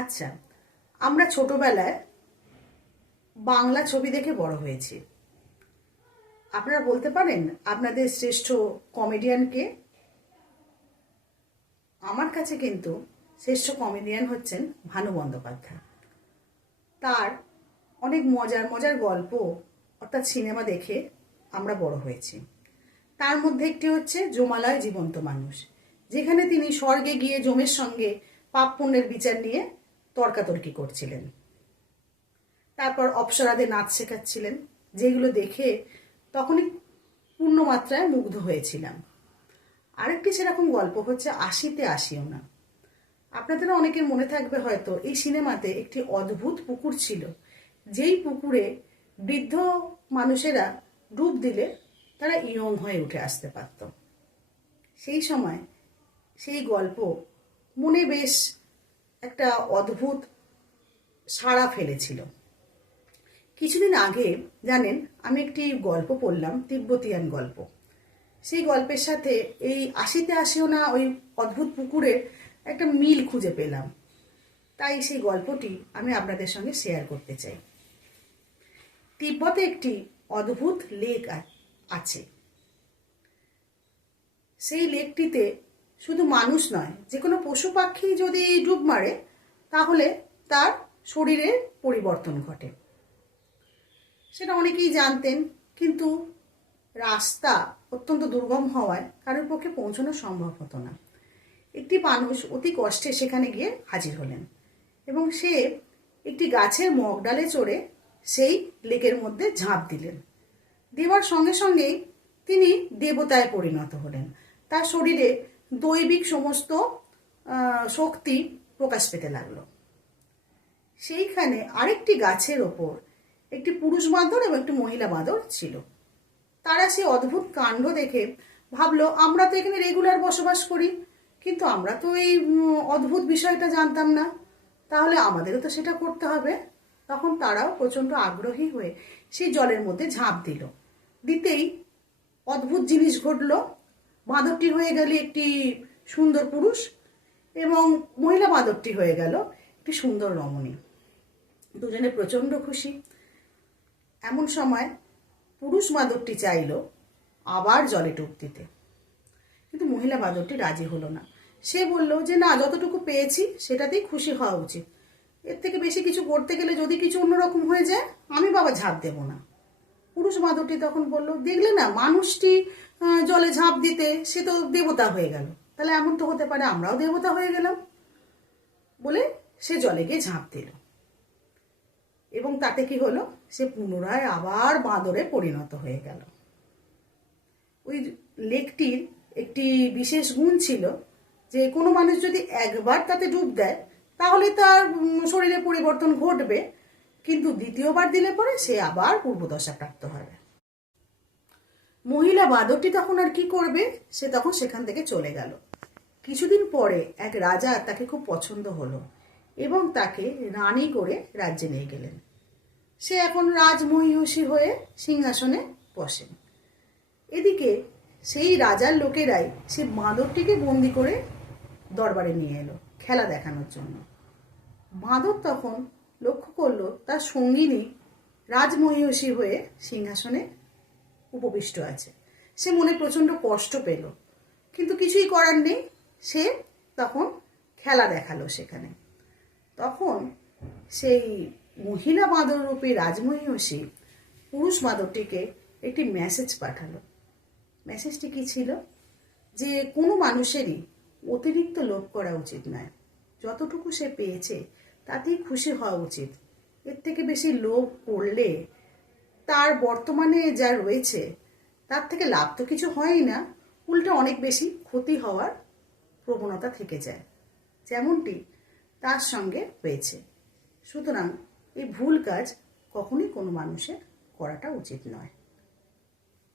আচ্ছা, আমরা ছোটবেলায় বাংলা ছবি দেখে বড় হয়েছি। আপনারা বলতে পারেন আপনাদের শ্রেষ্ঠ কমেডিয়ান কে? আমার কাছে কিন্তু শ্রেষ্ঠ কমেডিয়ান হচ্ছেন ভানু বন্দ্যোপাধ্যায়। তার অনেক মজার মজার গল্প অর্থাৎ সিনেমা দেখে আমরা বড় হয়েছি। তার মধ্যে একটি হচ্ছে জমালয় জীবন্ত মানুষ, যেখানে তিনি স্বর্গে গিয়ে যমের সঙ্গে পাপ পুণ্যের বিচার নিয়ে তর্কাতর্কি করছিলেন। তারপর অপ্সরাদের নাচ শেখাচ্ছিলেন, যেগুলো দেখে তখনই পূর্ণমাত্রায় মুগ্ধ হয়েছিলাম। আরেকটি সেরকম গল্প হচ্ছে আশিতে আসিও না। আপনাদের অনেকের মনে থাকবে হয়তো, এই সিনেমাতে একটি অদ্ভুত পুকুর ছিল, যেই পুকুরে বৃদ্ধ মানুষেরা ডুব দিলে তারা ইয়ং হয়ে উঠে আসতে পারত। সেই সময় সেই গল্প মনে বেশ একটা অদ্ভুত সাড়া ফেলেছিল। কিছুদিন আগে জানেন, আমি একটি গল্প পড়লাম, তিব্বতিয়ান গল্প। সেই গল্পের সাথে এই আশিতে আসিও না ওই অদ্ভুত পুকুরের একটা মিল খুঁজে পেলাম। তাই সেই গল্পটি আমি আপনাদের সঙ্গে শেয়ার করতে চাই। তিব্বতে একটি অদ্ভুত লেক আছে। সেই লেকটিতে শুধু মানুষ নয়, যে কোনো পশু পাখি যদি ডুব মারে তাহলে তার শরীরের পরিবর্তন ঘটে। সেটা অনেকেই জানতেন, কিন্তু রাস্তা অত্যন্ত দুর্গম হওয়ায় কারোর পক্ষে পৌঁছানো সম্ভব হতো না। একটি মানুষ অতি কষ্টে সেখানে গিয়ে হাজির হলেন এবং সে একটি গাছের মগডালে চড়ে সেই লেকের মধ্যে ঝাঁপ দিলেন। দেওয়ার সঙ্গে সঙ্গেই তিনি দেবতায় পরিণত হলেন। তার শরীরে দৈবিক সমস্ত শক্তি প্রকাশ পেতে লাগলো। সেইখানে আরেকটি গাছের ওপর একটি পুরুষ বাঁদর এবং একটি মহিলা বাঁদর ছিল। তারা সেই অদ্ভুত কাণ্ড দেখে ভাবলো, আমরা তো এখানে রেগুলার বসবাস করি, কিন্তু আমরা তো এই অদ্ভুত বিষয়টা জানতাম না, তাহলে আমাদেরও তো সেটা করতে হবে। তখন তারাও প্রচণ্ড আগ্রহী হয়ে সেই জলের মধ্যে ঝাঁপ দিল। দিতেই অদ্ভুত জিনিস ঘটল। বাঁদরটি হয়ে গেল একটি সুন্দর পুরুষ এবং মহিলা বাঁদরটি হয়ে গেল একটি সুন্দর রমণী। দুজনে প্রচণ্ড খুশি। এমন সময় পুরুষ বাঁদরটি চাইল আবার জলে ডুব দিতে, কিন্তু মহিলা বাঁদরটি রাজি হলো না। সে বলল যে না, যতটুকু পেয়েছি সেটাতেই খুশি হওয়া উচিত। এর থেকে বেশি কিছু করতে গেলে যদি কিছু অন্যরকম হয়ে যায়, আমি বাবা ঝাঁপ দেব না। পুরুষ বাঁদরটি তখন বলল, দেখলে না, মানুষটি জলে ঝাঁপ দিতে সে তো দেবতা হয়ে গেল, তাহলে এমন তো হতে পারে আমরাও দেবতা হয়ে গেলাম। বলে সে জলে গিয়ে ঝাঁপ দিল এবং তাতে কি হলো, সে পুনরায় আবার বাঁদরে পরিণত হয়ে গেল। ওই লেকটির একটি বিশেষ গুণ ছিল যে কোনো মানুষ যদি একবার তাতে ডুব দেয় তাহলে তার শরীরে পরিবর্তন ঘটবে, কিন্তু দ্বিতীয়বার দিলে পরে সে আবার পূর্বদশা প্রাপ্ত হবে। মহিলা বাঁদরটি তখন আর কি করবে, সে তখন সেখান থেকে চলে গেল। কিছুদিন পরে এক রাজা তাকে খুব পছন্দ হলো এবং তাকে রানী করে রাজ্যে নিয়ে গেলেন। সে এখন রাজমহিষী হয়ে সিংহাসনে বসেন। এদিকে সেই রাজার লোকেরাই সে বাঁদরটিকে বন্দি করে দরবারে নিয়ে এলো খেলা দেখানোর জন্য। বাঁদর তখন লক্ষ্য করলো তার সঙ্গিনী রাজমহিষী হয়ে সিংহাসনে উপবিষ্ট আছে। সে মনে প্রচণ্ড কষ্ট পেল, কিন্তু কিছুই করার নেই। সে তখন খেলা দেখালো সেখানে। তখন সেই মহিলা বাঁদর রূপী রাজমহিষী পুরুষ বাঁদরটিকে একটি মেসেজ পাঠালো। মেসেজটি কি ছিল, যে কোনো মানুষেরই অতিরিক্ত লোভ করা উচিত নয়, যতটুকু সে পেয়েছে তাতেই খুশি হওয়া উচিত। এর থেকে বেশি লোভ করলে তার বর্তমানে যা রয়েছে তার থেকে লাভ তো কিছু হয়ই না, উল্টে অনেক বেশি ক্ষতি হওয়ার প্রবণতা থেকে যায়, যেমনটি তার সঙ্গে হয়েছে। সুতরাং এই ভুল কাজ কখনোই কোনো মানুষের করাটা উচিত নয়।